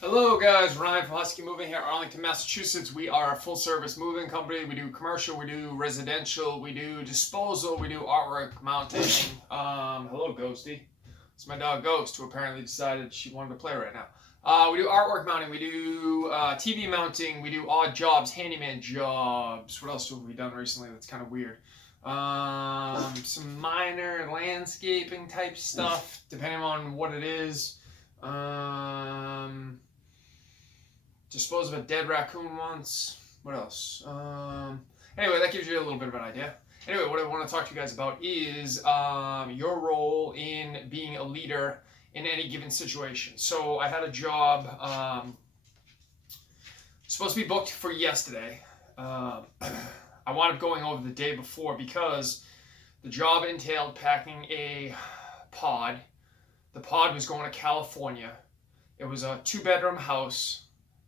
Hello guys, Ryan from Husky Moving here, Arlington, Massachusetts. We are a full service moving company. We do commercial, we do residential, we do disposal, we do artwork mounting. Hello Ghosty. It's my dog Ghost, who apparently decided she wanted to play right now. We do artwork mounting, we do TV mounting, we do odd jobs, handyman jobs. What else have we done recently that's kind of weird? Some minor landscaping type stuff, depending on what it is. Dispose of a dead raccoon once. What else? Anyway, that gives you a little bit of an idea. Anyway, what I want to talk to you guys about is your role in being a leader in any given situation. So I had a job supposed to be booked for yesterday. I wound up going over the day before because the job entailed packing a pod. The pod was going to California. It was a 2-bedroom house.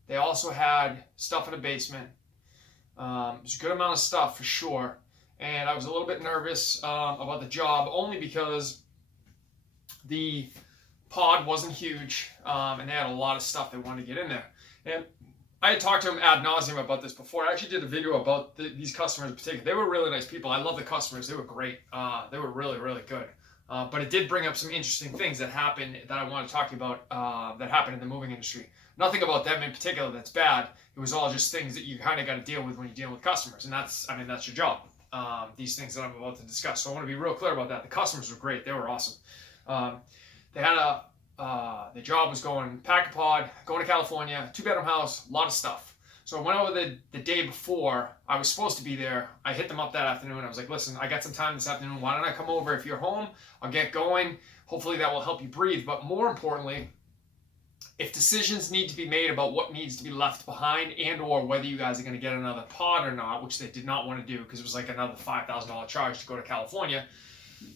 They also had stuff in the basement. It was a good amount of stuff for sure. And I was a little bit nervous about the job only because the pod wasn't huge and they had a lot of stuff they wanted to get in there. And I had talked to them ad nauseum about this before. I actually did a video about these customers in particular. They were really nice people. I love the customers. They were great. They were really, really good. But it did bring up some interesting things that happened that I want to talk to you about that happened in the moving industry. Nothing about them in particular that's bad. It was all just things that you kind of got to deal with when you're dealing with customers, and that's your job. These things that I'm about to discuss. So I want to be real clear about that. The customers were great. They were awesome. They had the job was going pack a pod, going to California, 2-bedroom house, a lot of stuff. So I went over the day before I was supposed to be there. I hit them up that afternoon. I was like, listen, I got some time this afternoon. Why don't I come over? If you're home, I'll get going. Hopefully that will help you breathe. But more importantly, if decisions need to be made about what needs to be left behind and or whether you guys are going to get another pod or not, which they did not want to do because it was like another $5,000 charge to go to California,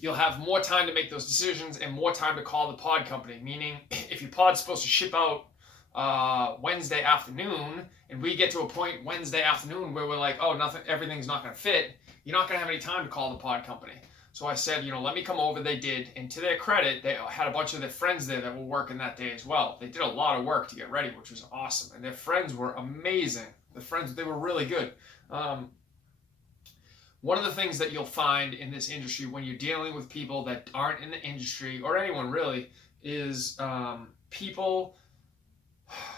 you'll have more time to make those decisions and more time to call the pod company. Meaning, if your pod's supposed to ship out Wednesday afternoon, and we get to a point Wednesday afternoon where we're like, oh, everything's not going to fit, you're not going to have any time to call the pod company. So I said, let me come over. They did, and to their credit, they had a bunch of their friends there that were working that day as well. They did a lot of work to get ready, which was awesome, and their friends were amazing. They were really good. One of the things that you'll find in this industry when you're dealing with people that aren't in the industry, or anyone really, is people,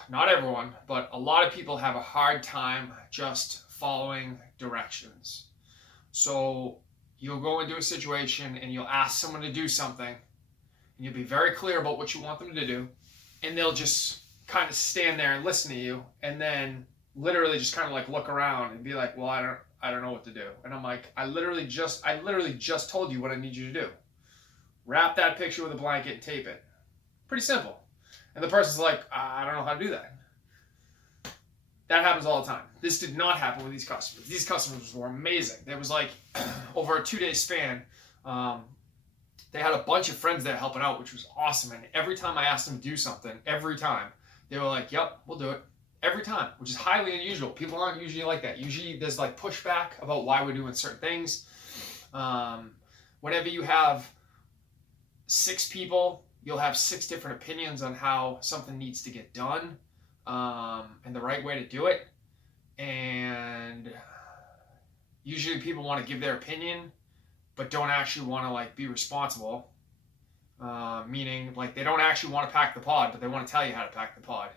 not everyone, but a lot of people have a hard time just following directions. So you'll go into a situation and you'll ask someone to do something, and you'll be very clear about what you want them to do, and they'll just kind of stand there and listen to you, and then literally just kind of like look around and be like, well, I don't know what to do. And I'm like, I literally just told you what I need you to do. Wrap that picture with a blanket and tape it. Pretty simple. And the person's like, I don't know how to do that. That happens all the time. This did not happen with these customers. These customers were amazing. There was like, over a 2-day span, they had a bunch of friends there helping out, which was awesome. And every time I asked them to do something, every time, they were like, yep, we'll do it. Every time, which is highly unusual. People aren't usually like that. Usually there's like pushback about why we're doing certain things. Whenever you have 6 people, you'll have 6 different opinions on how something needs to get done. And the right way to do it. And usually people want to give their opinion, but don't actually want to like be responsible. Meaning like they don't actually want to pack the pod, but they want to tell you how to pack the pod.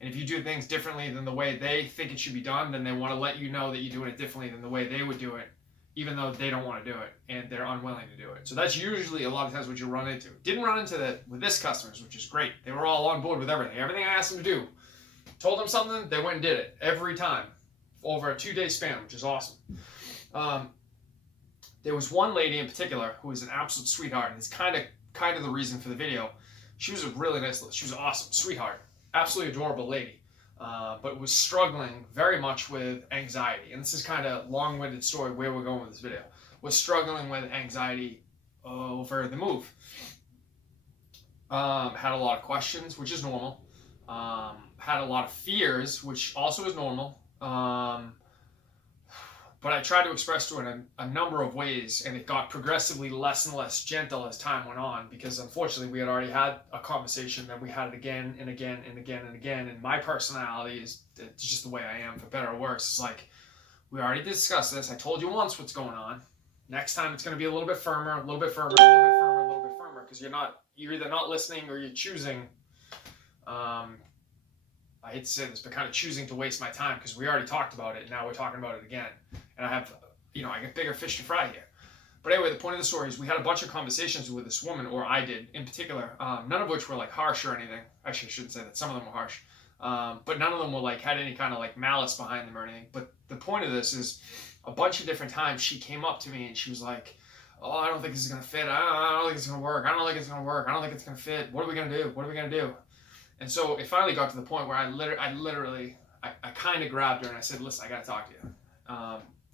And if you do things differently than the way they think it should be done, then they want to let you know that you're doing it differently than the way they would do it, even though they don't want to do it and they're unwilling to do it. So that's usually a lot of times what you run into. Didn't run into that with this customers, which is great. They were all on board with everything. Everything I asked them to do. Told them something, they went and did it every time over a 2-day span, which is awesome. There was one lady in particular who was an absolute sweetheart, and it's kind of the reason for the video. She was a really nice, she was an awesome sweetheart, absolutely adorable lady, but was struggling very much with anxiety. And this is kind of long-winded story where we're going with this video. Was struggling with anxiety over the move. Had a lot of questions, which is normal. Had a lot of fears, which also is normal. But But I tried to express to it in a number of ways, and it got progressively less and less gentle as time went on, because unfortunately we had already had a conversation, then we had it again and again and again and again. And my personality is, it's just the way I am, for better or worse. It's like, we already discussed this. I told you once what's going on. Next time it's going to be a little bit firmer, a little bit firmer, a little bit firmer, a little bit firmer, because you're either not listening or you're choosing. I hate to say this, but kind of choosing to waste my time, because we already talked about it, and now we're talking about it again. And I have, I get bigger fish to fry here. But anyway, the point of the story is we had a bunch of conversations with this woman, or I did in particular, none of which were like harsh or anything. Actually, I shouldn't say that. Some of them were harsh. But none of them were like, had any kind of like malice behind them or anything. But the point of this is, a bunch of different times she came up to me and she was like, oh, I don't think this is going to fit. I don't think it's going to work. I don't think it's going to work. I don't think it's going to fit. What are we going to do? What are we going to do? And so it finally got to the point where I kind of grabbed her and I said, listen, I got to talk to you.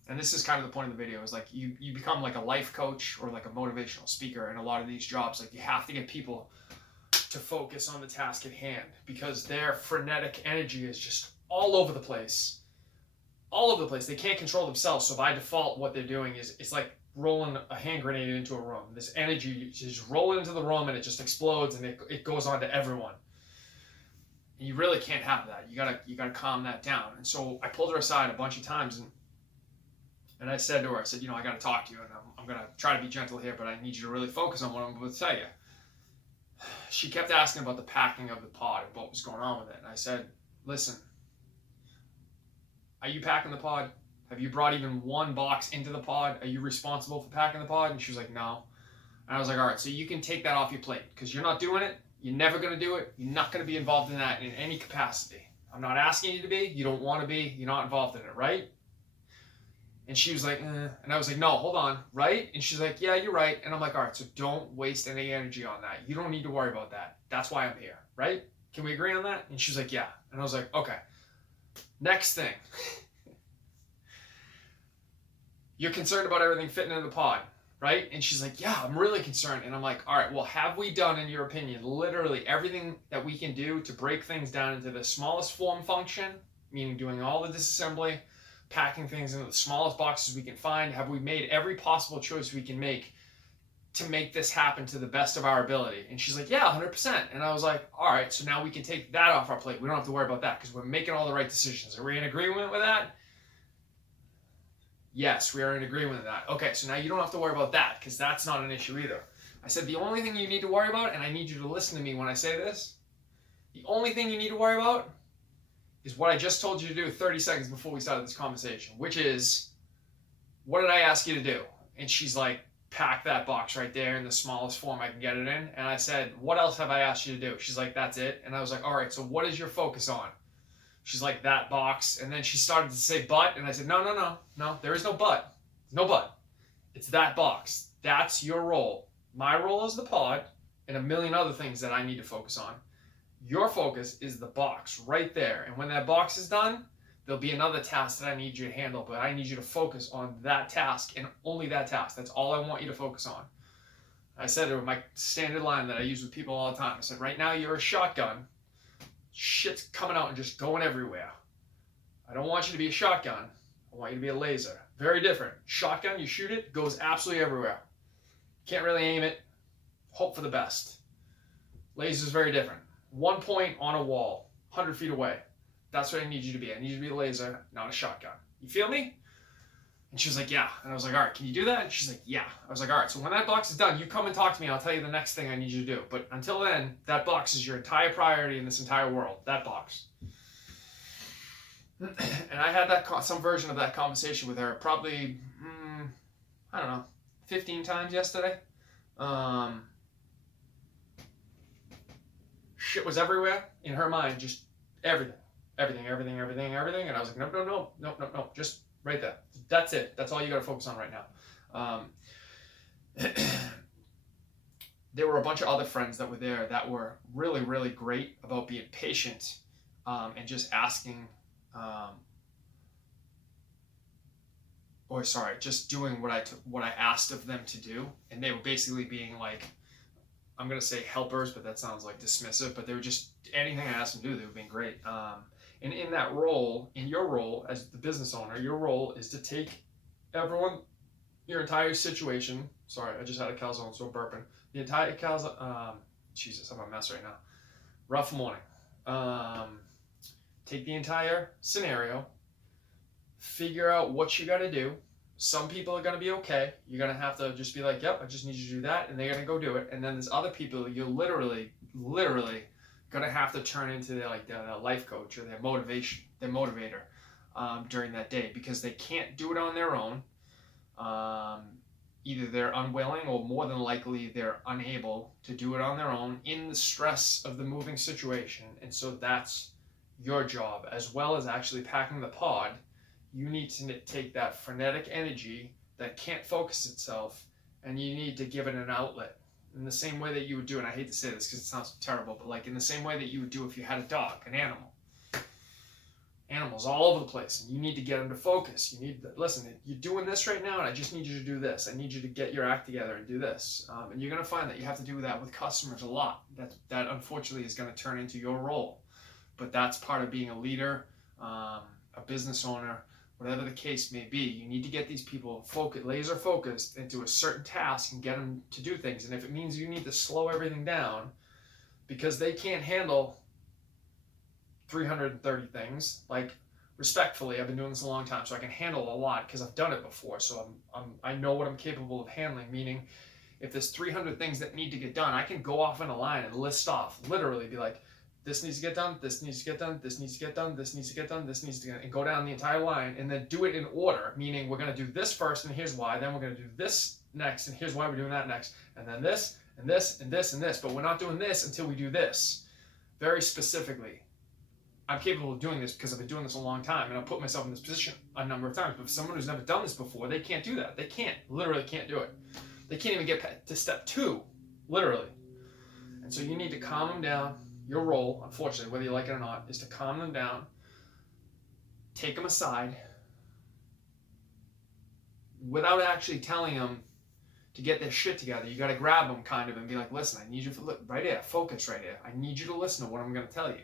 And this is kind of the point of the video, is like you become like a life coach or like a motivational speaker in a lot of these jobs. Like, you have to get people to focus on the task at hand, because their frenetic energy is just all over the place. All over the place. They can't control themselves. So by default, what they're doing is, it's like rolling a hand grenade into a room. This energy just rolls into the room and it just explodes, and it goes on to everyone. And you really can't have that. You gotta calm that down. And so I pulled her aside a bunch of times, and I said to her, I said, I got to talk to you, and I'm going to try to be gentle here, but I need you to really focus on what I'm about to tell you. She kept asking about the packing of the pod and what was going on with it. And I said, listen, are you packing the pod? Have you brought even one box into the pod? Are you responsible for packing the pod? And she was like, no. And I was like, all right, so you can take that off your plate, because you're not doing it. You're never going to do it. You're not going to be involved in that in any capacity. I'm not asking you to be. You don't want to be. You're not involved in it, right? And she was like, and I was like, no, hold on, right? And she's like, yeah, you're right. And I'm like, all right, so don't waste any energy on that. You don't need to worry about that. That's why I'm here, right? Can we agree on that? And she's like, yeah. And I was like, okay. Next thing. You're concerned about everything fitting in the pod, right? And she's like, yeah, I'm really concerned. And I'm like, all right, well, have we done, in your opinion, literally everything that we can do to break things down into the smallest form function, meaning doing all the disassembly, packing things into the smallest boxes we can find? Have we made every possible choice we can make to make this happen to the best of our ability? And she's like, yeah, 100%. And I was like, all right, so now we can take that off our plate. We don't have to worry about that, because we're making all the right decisions. Are we in agreement with that? Yes, we are in agreement with that. Okay, so now you don't have to worry about that, because that's not an issue either. I said, the only thing you need to worry about, and I need you to listen to me when I say this, the only thing you need to worry about is what I just told you to do 30 seconds before we started this conversation, which is, what did I ask you to do? And she's like, pack that box right there in the smallest form I can get it in. And I said, what else have I asked you to do? She's like, that's it. And I was like, all right, so what is your focus on? She's like, that box. And then she started to say but, and I said, no, there is no but. No but. It's that box. That's your role. My role is the pod, and a million other things that I need to focus on. Your focus is the box right there. And when that box is done, there'll be another task that I need you to handle, but I need you to focus on that task and only that task. That's all I want you to focus on. I said to her, my standard line that I use with people all the time, I said, right now you're a shotgun. Shit's coming out and just going everywhere. I don't want you to be a shotgun. I want you to be a laser. Very different. Shotgun, you shoot it, goes absolutely everywhere. Can't really aim it. Hope for the best. Laser's very different. 1 point on a wall, 100 feet away. That's what I need you to be. I need you to be a laser, not a shotgun. You feel me? And she was like, yeah. And I was like, all right, can you do that? And she's like, yeah. I was like, all right, so when that box is done, you come and talk to me. I'll tell you the next thing I need you to do. But until then, that box is your entire priority in this entire world. That box. And I had some version of that conversation with her probably, I don't know, 15 times yesterday. Shit was everywhere in her mind, just everything. And I was like, no, just right there. That's it. That's all you got to focus on right now. There were a bunch of other friends that were there that were really, really great about being patient and just asking, just doing what I asked of them to do. And they were basically being like, I'm going to say helpers, but that sounds like dismissive, but they were just, anything I asked them to do, they were being great. And in that role, in your role as the business owner, your role is to take everyone, your entire situation. Sorry, I just had a calzone, so I'm burping. The entire calzone. Jesus, I'm a mess right now. Rough morning. Um, Take the entire scenario, figure out what you got to do. Some people are going to be okay. You're going to have to just be like, yep, I just need you to do that. And they're going to go do it. And then there's other people you're literally going to have to turn into their life coach or their motivator during that day, because they can't do it on their own. Either they're unwilling, or more than likely they're unable to do it on their own in the stress of the moving situation. And so that's your job, as well as actually packing the pod. You need to take that frenetic energy that can't focus itself, and you need to give it an outlet in the same way that you would do, and I hate to say this because it sounds terrible, but like in the same way that you would do if you had a dog, an animals all over the place, and you need to get them to focus. You need to listen, you're doing this right now, and I just need you to do this. I need you to get your act together and do this. And you're going to find that you have to do that with customers a lot. That unfortunately is going to turn into your role. But that's part of being a leader, a business owner, whatever the case may be. You need to get these people laser focused into a certain task and get them to do things. And if it means you need to slow everything down because they can't handle 330 things, like, respectfully, I've been doing this a long time, so I can handle a lot because I've done it before. So I know what I'm capable of handling, meaning if there's 300 things that need to get done, I can go off in a line and list off, literally be like, this needs to get done, this needs to get done, this needs to get done, this needs to get done, this needs to get done, and go down the entire line, and then do it in order, meaning we're going to do this first, and here's why, then we're going to do this next, and here's why we're doing that next, and then this, and this, and this, and this, but we're not doing this until we do this, very specifically. I'm capable of doing this because I've been doing this a long time, and I've put myself in this position a number of times, but for someone who's never done this before, they can't do that. They literally can't do it. They can't even get to step 2, literally. And so you need to calm them down. Your role, unfortunately, whether you like it or not, is to calm them down, take them aside, without actually telling them to get their shit together. You got to grab them kind of and be like, listen, I need you to look right here, focus right here. I need you to listen to what I'm going to tell you.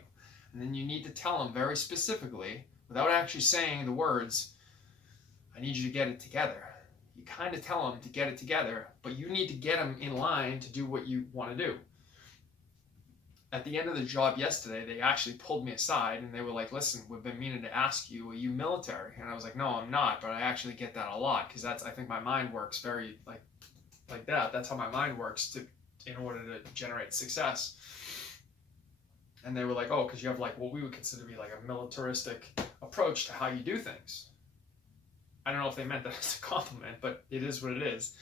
And then you need to tell them very specifically, without actually saying the words, I need you to get it together. You kind of tell them to get it together, but you need to get them in line to do what you want to do. At the end of the job yesterday, they actually pulled me aside and they were like, listen, we've been meaning to ask you, are you military? And I was like, no, I'm not, but I actually get that a lot because I think my mind works very like that. That's how my mind works in order to generate success. And they were like, oh, because you have like what we would consider to be like a militaristic approach to how you do things. I don't know if they meant that as a compliment, but it is what it is.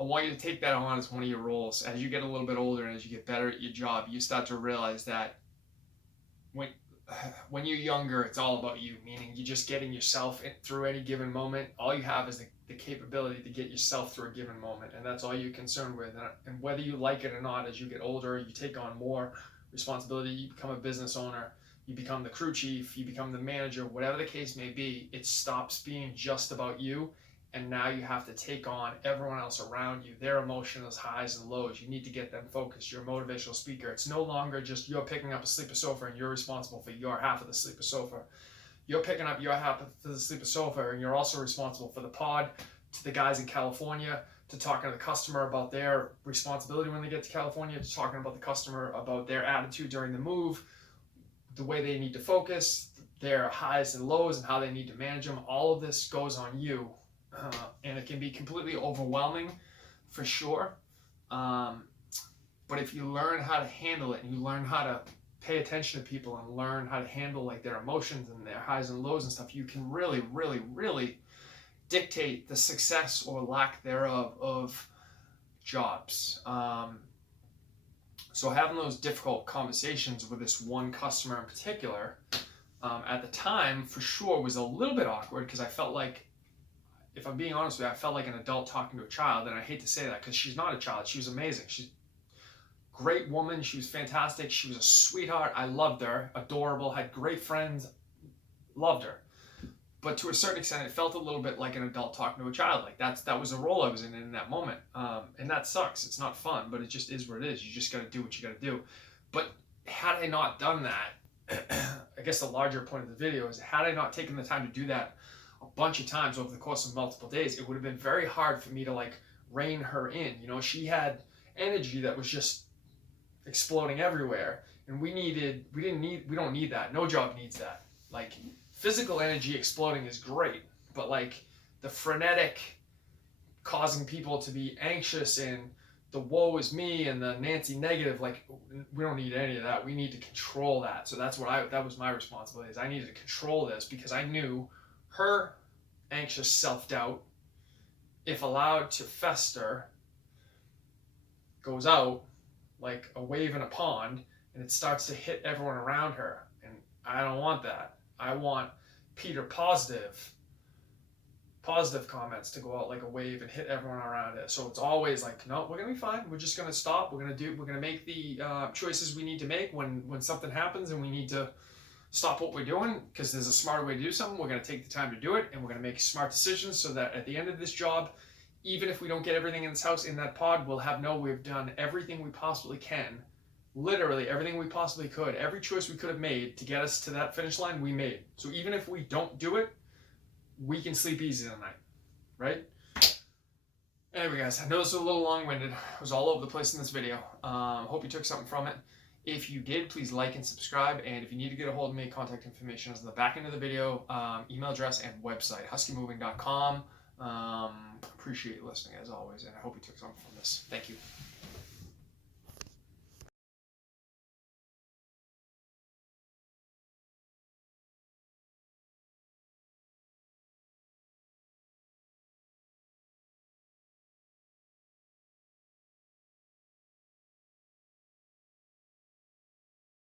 I want you to take that on as one of your roles. As you get a little bit older and as you get better at your job, you start to realize that when you're younger, it's all about you, meaning you're just getting yourself through any given moment. All you have is the capability to get yourself through a given moment, and that's all you're concerned with. And whether you like it or not, as you get older, you take on more responsibility, you become a business owner, you become the crew chief, you become the manager, whatever the case may be, it stops being just about you. And now you have to take on everyone else around you, their emotional highs and lows. You need to get them focused. You're a motivational speaker. It's no longer just you're picking up a sleeper sofa and you're responsible for your half of the sleeper sofa. You're picking up your half of the sleeper sofa and you're also responsible for the pod, to the guys in California, to talking to the customer about their responsibility when they get to California, to talking about the customer about their attitude during the move, the way they need to focus, their highs and lows and how they need to manage them. All of this goes on you. And it can be completely overwhelming for sure, but if you learn how to handle it and you learn how to pay attention to people and learn how to handle like their emotions and their highs and lows and stuff, you can really, really, really dictate the success or lack thereof of jobs. So having those difficult conversations with this one customer in particular, at the time for sure was a little bit awkward because I felt like, if I'm being honest with you, I felt like an adult talking to a child, and I hate to say that because she's not a child. She was amazing. She's a great woman. She was fantastic. She was a sweetheart. I loved her. Adorable. Had great friends. Loved her. But to a certain extent, it felt a little bit like an adult talking to a child. Like that was the role I was in that moment. And that sucks. It's not fun, but it just is what it is. You just got to do what you got to do. But had I not done that, I guess the larger point of the video is, had I not taken the time to do that a bunch of times over the course of multiple days, it would have been very hard for me to like rein her in. You know, she had energy that was just exploding everywhere, and we don't need that. No job needs that. Like, physical energy exploding is great, but like the frenetic causing people to be anxious and the woe is me and the Nancy negative, like, we don't need any of that. We need to control that. So that was my responsibility, is I needed to control this, because I knew her anxious self-doubt, if allowed to fester, goes out like a wave in a pond, and it starts to hit everyone around her. And I don't want that. I want Peter positive comments to go out like a wave and hit everyone around it. So it's always like, no, we're gonna be fine. We're just gonna stop. We're gonna make the choices we need to make when something happens and we need to stop what we're doing, because there's a smarter way to do something. We're gonna take the time to do it, and we're gonna make smart decisions, so that at the end of this job, even if we don't get everything in this house, in that pod, we've done everything we possibly can, literally everything we possibly could, every choice we could have made to get us to that finish line, we made. So even if we don't do it, we can sleep easy tonight, right? Anyway, guys, I know this was a little long-winded. I was all over the place in this video. Hope you took something from it. If you did, please like and subscribe. And if you need to get a hold of me, contact information is on the back end of the video, email address and website, huskymoving.com. Appreciate you listening, as always, and I hope you took something from this. Thank you.